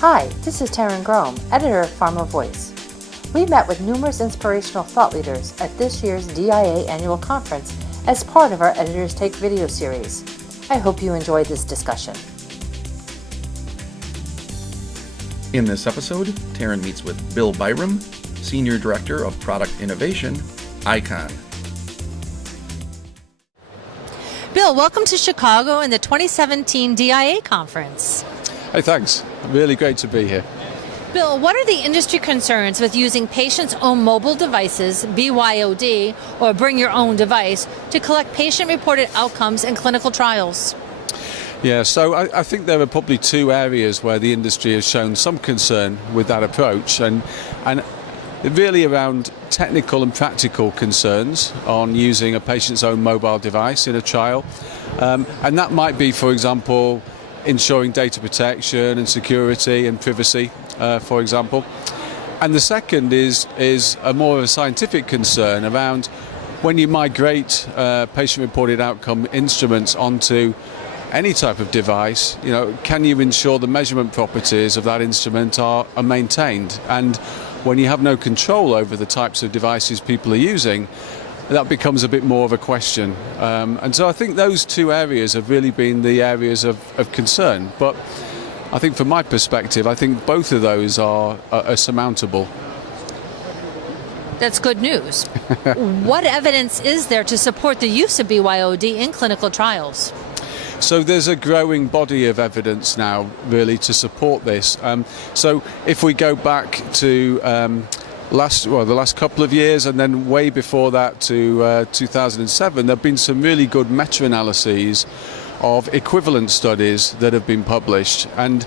Hi, this is Taryn Grome, editor of Pharma Voice. We met with numerous inspirational thought leaders at this year's DIA annual conference as part of our Editors Take video series. I hope you enjoyed this discussion. In this episode, Taryn meets with Bill Byram, Senior Director of Product Innovation, ICON. Bill, welcome to Chicago and the 2017 DIA conference. Hey, thanks. Really great to be here. Bill, what are the industry concerns with using patients' own mobile devices, BYOD, or bring your own device, to collect patient-reported outcomes in clinical trials? Yeah, so I think there are probably two areas where the industry has shown some concern with that approach, and really around technical and practical concerns on using a patient's own mobile device in a trial. And that might be, for example, ensuring data protection and security and privacy, for example. And the second is a more of a scientific concern around when you migrate patient-reported outcome instruments onto any type of device, can you ensure the measurement properties of that instrument are maintained? And when you have no control over the types of devices people are using, that becomes a bit more of a question. And so I think those two areas have really been the areas of concern. But I think from my perspective, I think both of those are surmountable. That's good news. What evidence is there to support the use of BYOD in clinical trials? So there's a growing body of evidence now, really, to support this. So if we go back to the last couple of years, and then way before that to 2007, there have been some really good meta-analyses of equivalent studies that have been published. And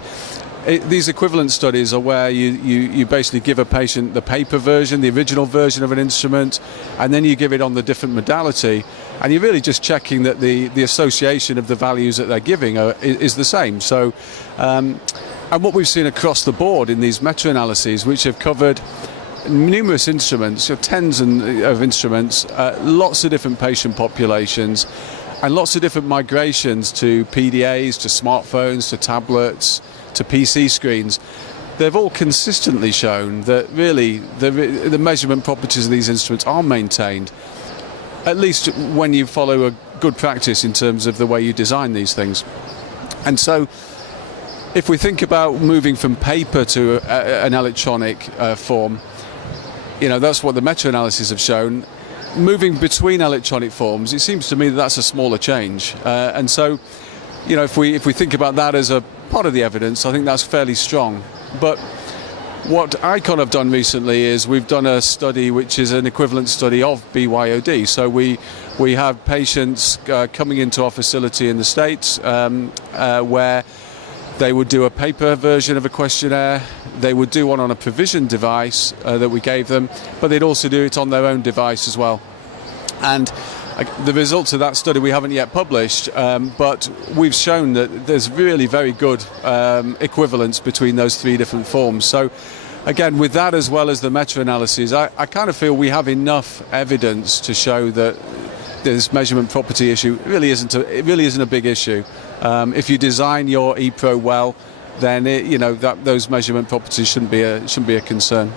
these equivalent studies are where you basically give a patient the paper version, the original version of an instrument, and then you give it on the different modality, and you're really just checking that the association of the values that they're giving is the same. So, and what we've seen across the board in these meta-analyses, which have covered numerous instruments, tens of instruments, lots of different patient populations, and lots of different migrations to PDAs, to smartphones, to tablets, to PC screens. They've all consistently shown that really the measurement properties of these instruments are maintained, at least when you follow a good practice in terms of the way you design these things. And so if we think about moving from paper to an electronic form, that's what the meta-analyses have shown. Moving between electronic forms, it seems to me that that's a smaller change. And so, if we think about that as a part of the evidence, I think that's fairly strong. But what ICON have done recently is we've done a study which is an equivalent study of BYOD. So we have patients coming into our facility in the States where they would do a paper version of a questionnaire, they would do one on a provision device that we gave them, but they'd also do it on their own device as well. And the results of that study we haven't yet published, but we've shown that there's really very good equivalence between those three different forms. So again, with that as well as the meta-analyses, I kind of feel we have enough evidence to show that this measurement property issue really isn't a big issue. If you design your ePro well, then those measurement properties shouldn't be a concern.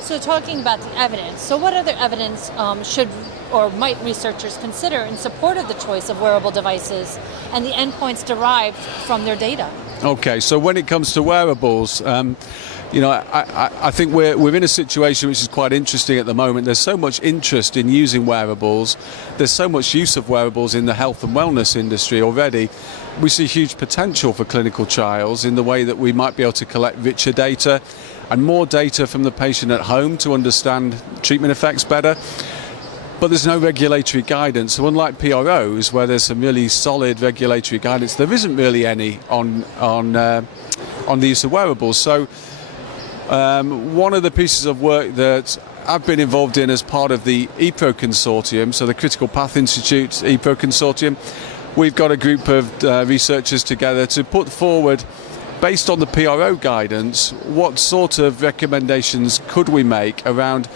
So talking about the evidence, so what other evidence should or might researchers consider in support of the choice of wearable devices and the endpoints derived from their data? Okay, so when it comes to wearables, I think we're in a situation which is quite interesting at the moment. There's so much interest in using wearables. There's so much use of wearables in the health and wellness industry already. We see huge potential for clinical trials in the way that we might be able to collect richer data and more data from the patient at home to understand treatment effects better. But there's no regulatory guidance. So unlike PROs, where there's some really solid regulatory guidance, there isn't really any on the use of wearables. So one of the pieces of work that I've been involved in as part of the ePro Consortium, so the Critical Path Institute ePro Consortium, we've got a group of researchers together to put forward, based on the PRO guidance, what sort of recommendations could we make around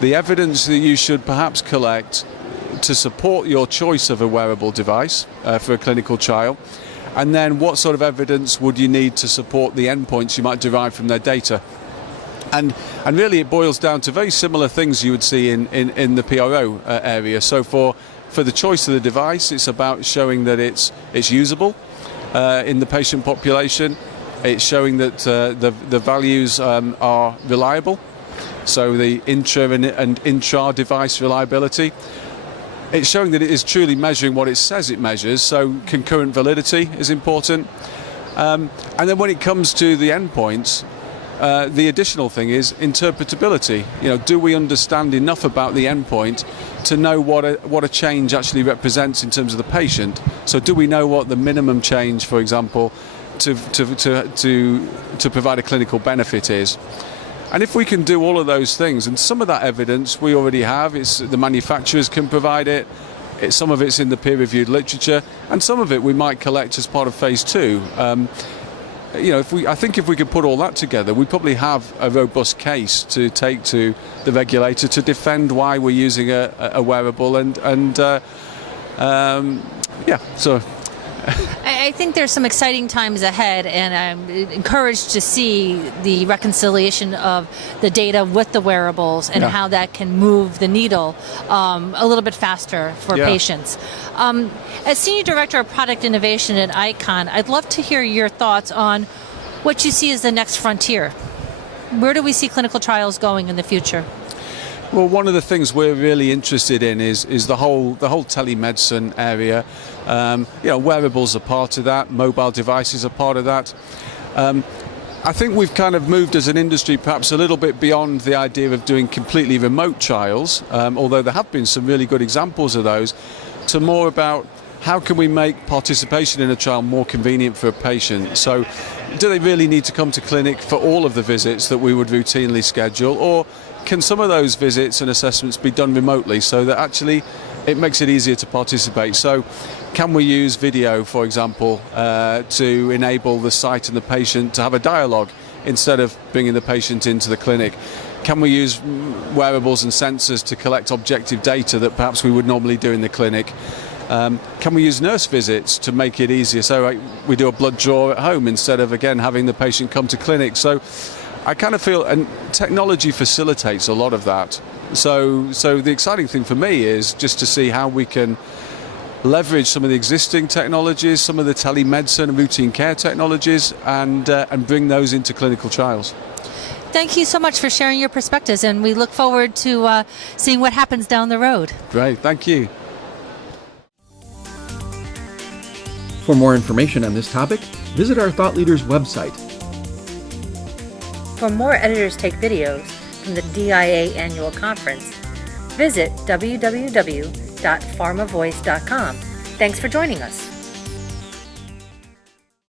the evidence that you should perhaps collect to support your choice of a wearable device for a clinical trial, and then what sort of evidence would you need to support the endpoints you might derive from their data. And really it boils down to very similar things you would see in the PRO area. So for the choice of the device, it's about showing that it's usable in the patient population. It's showing that the values are reliable, so the intra and intra device reliability. It's showing that it is truly measuring what it says it measures, so concurrent validity is important. And then when it comes to the endpoints, the additional thing is interpretability. Do we understand enough about the endpoint to know what a change actually represents in terms of the patient? So do we know what the minimum change, for example, to provide a clinical benefit is? And if we can do all of those things, and some of that evidence we already have, the manufacturers can provide it, some of it's in the peer-reviewed literature, and some of it we might collect as part of phase 2. I think if we could put all that together, we probably have a robust case to take to the regulator to defend why we're using a wearable, so. I think there's some exciting times ahead, and I'm encouraged to see the reconciliation of the data with the wearables and how that can move the needle a little bit faster for patients. As Senior Director of Product Innovation at ICON, I'd love to hear your thoughts on what you see as the next frontier. Where do we see clinical trials going in the future? Well, one of the things we're really interested in is the whole telemedicine area. Wearables are part of that. Mobile devices are part of that. I think we've kind of moved as an industry perhaps a little bit beyond the idea of doing completely remote trials, although there have been some really good examples of those, to more about how can we make participation in a trial more convenient for a patient. So do they really need to come to clinic for all of the visits that we would routinely schedule, or can some of those visits and assessments be done remotely so that actually it makes it easier to participate? So can we use video, for example, to enable the site and the patient to have a dialogue instead of bringing the patient into the clinic? Can we use wearables and sensors to collect objective data that perhaps we would normally do in the clinic? Can we use nurse visits to make it easier? So we do a blood draw at home instead of, again, having the patient come to clinic. So I kind of feel, and technology facilitates a lot of that. So the exciting thing for me is just to see how we can leverage some of the existing technologies, some of the telemedicine and routine care technologies, and bring those into clinical trials. Thank you so much for sharing your perspectives, and we look forward to seeing what happens down the road. Great, thank you. For more information on this topic, visit our Thought Leaders website. For more Editors Take videos from the DIA Annual Conference, visit www.pharmavoice.com. Thanks for joining us.